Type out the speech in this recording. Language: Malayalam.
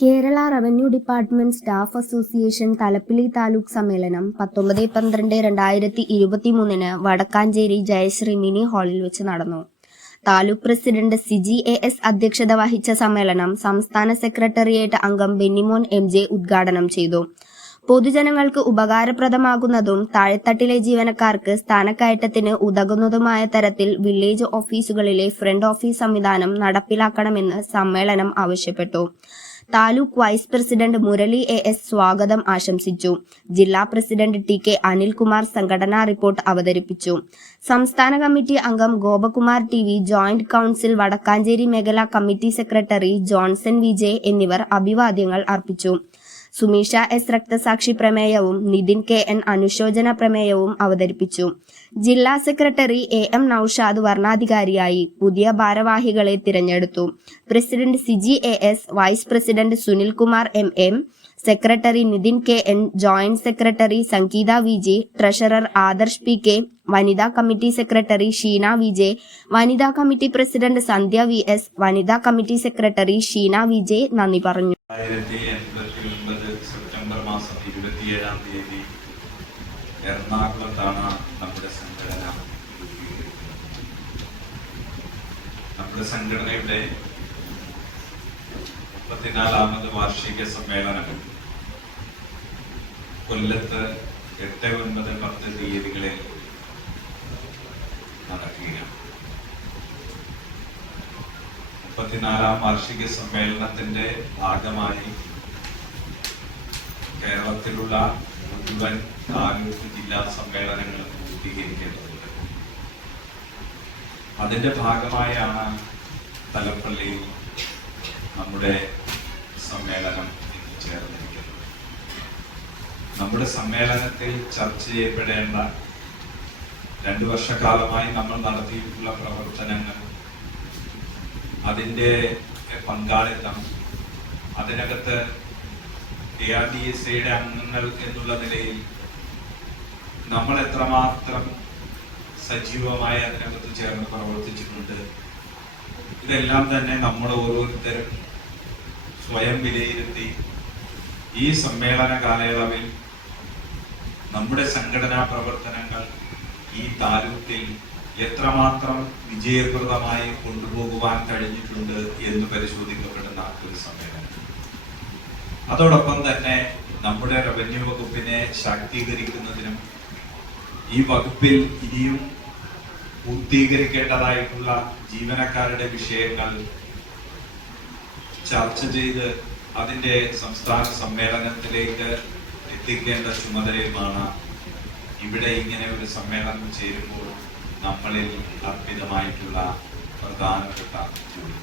Kerala revenue department staff association Thalappilly taluk സമ്മേളനം പത്തൊമ്പത് പന്ത്രണ്ട് രണ്ടായിരത്തി ഇരുപത്തി മൂന്നിന് വടക്കാഞ്ചേരി ജയശ്രീ മിനി ഹാളിൽ വെച്ച് നടന്നു. Taluk president Siji A S അധ്യക്ഷത വഹിച്ച സമ്മേളനം സംസ്ഥാന സെക്രട്ടേറിയറ്റ് അംഗം ബെന്നിമോൻ എം ജെ ഉദ്ഘാടനം ചെയ്തു. പൊതുജനങ്ങൾക്ക് ഉപകാരപ്രദമാകുന്നതും താഴെത്തട്ടിലെ ജീവനക്കാർക്ക് സ്ഥാനക്കയറ്റത്തിന് ഉതകുന്നതുമായ തരത്തിൽ വില്ലേജ് ഓഫീസുകളിലെ ഫ്രണ്ട് ഓഫീസ് സംവിധാനം നടപ്പിലാക്കണമെന്ന് സമ്മേളനം ആവശ്യപ്പെട്ടു. Taluk vice president Murali A S സ്വാഗതം ആശംസിച്ചു. ജില്ലാ പ്രസിഡന്റ് ടി കെ അനിൽകുമാർ സംഘടനാ റിപ്പോർട്ട് അവതരിപ്പിച്ചു. സംസ്ഥാന കമ്മിറ്റി അംഗം Gopakumar T V joint council Vadakkanchery മേഖലാ കമ്മിറ്റി സെക്രട്ടറി ജോൺസൺ വിജയ് എന്നിവർ അഭിവാദ്യങ്ങൾ അർപ്പിച്ചു. സുമീഷ എസ്. രക്തസാക്ഷി പ്രമേയവും നിതിൻ കെ. എൻ. അനുശോചന പ്രമേയവും അവതരിപ്പിച്ചു. ജില്ലാ സെക്രട്ടറി എ. എം. നൌഷാദ് വർണാധികാരിയായി പുതിയ ഭാരവാഹികളെ തിരഞ്ഞെടുത്തു. President Siji A. S. Vice president Sunil Sunilkumar M. M. Secretary Nithin K. N. Joint secretary Sangeetha V. J. Treasurer Adarsh P. K. വനിതാ committee secretary Sheena V. J. വനിതാ committee president Sandhya V. S. വനിതാ committee secretary Sheena V. J. നന്ദി പറഞ്ഞു. ഇരുപത്തിയേഴാം തീയതി എറണാകുളത്താണ് നമ്മുടെ സംഘടന. നമ്മുടെ സംഘടനയുടെ മുപ്പത്തിനാലാമത് വാർഷിക സമ്മേളനം കൊല്ലത്ത് എട്ട് ഒൻപത് പത്ത് തീയതികളിൽ നടക്കുകയാണ് മുപ്പത്തിനാലാം വാർഷിക സമ്മേളനത്തിന്റെ ഭാഗമായി കേരളത്തിലുള്ള മുഴുവൻ താലൂക്ക് ജില്ലാ സമ്മേളനങ്ങൾ പൂർത്തീകരിക്കേണ്ടതുണ്ട്. അതിന്റെ ഭാഗമായാണ് തലപ്പള്ളിയിൽ നമ്മുടെ സമ്മേളനം ചേർന്നിരിക്കുന്നത്. നമ്മുടെ സമ്മേളനത്തിൽ ചർച്ച ചെയ്യപ്പെടേണ്ട രണ്ടു വർഷക്കാലമായി നമ്മൾ നടത്തിയിട്ടുള്ള പ്രവർത്തനങ്ങൾ അതിന്റെ പങ്കാളിത്തം അതിനകത്ത് എ ആർ ഡി എസ് എയുടെ അംഗങ്ങൾ എന്നുള്ള നിലയിൽ നമ്മൾ എത്രമാത്രം സജീവമായി അതിനകത്ത് ചേർന്ന് പ്രവർത്തിച്ചിട്ടുണ്ട്. ഇതെല്ലാം തന്നെ നമ്മൾ ഓരോരുത്തരും സ്വയം വിലയിരുത്തി ഈ സമ്മേളന കാലയളവിൽ നമ്മുടെ സംഘടനാ പ്രവർത്തനങ്ങൾ ഈ താലൂക്കിൽ എത്രമാത്രം വിജയപ്രദമായി കൊണ്ടുപോകുവാൻ കഴിഞ്ഞിട്ടുണ്ട് എന്ന് പരിശോധിക്കപ്പെടുന്ന ഒരു സമ്മേളനം. അതോടൊപ്പം തന്നെ നമ്മുടെ റവന്യൂ വകുപ്പിനെ ശാക്തീകരിക്കുന്നതിനും ഈ വകുപ്പിൽ ഇനിയും പൂർത്തീകരിക്കേണ്ടതായിട്ടുള്ള ജീവനക്കാരുടെ വിഷയങ്ങൾ ചർച്ച ചെയ്ത് അതിന്റെ സംസ്ഥാന സമ്മേളനത്തിലേക്ക് എത്തിക്കേണ്ട ചുമതലയുമാണ് ഇവിടെ ഇങ്ങനെ ഒരു സമ്മേളനം ചേരുമ്പോൾ നമ്മളിൽ അർപ്പിതമായിട്ടുള്ള പ്രധാനപ്പെട്ട ജോലി.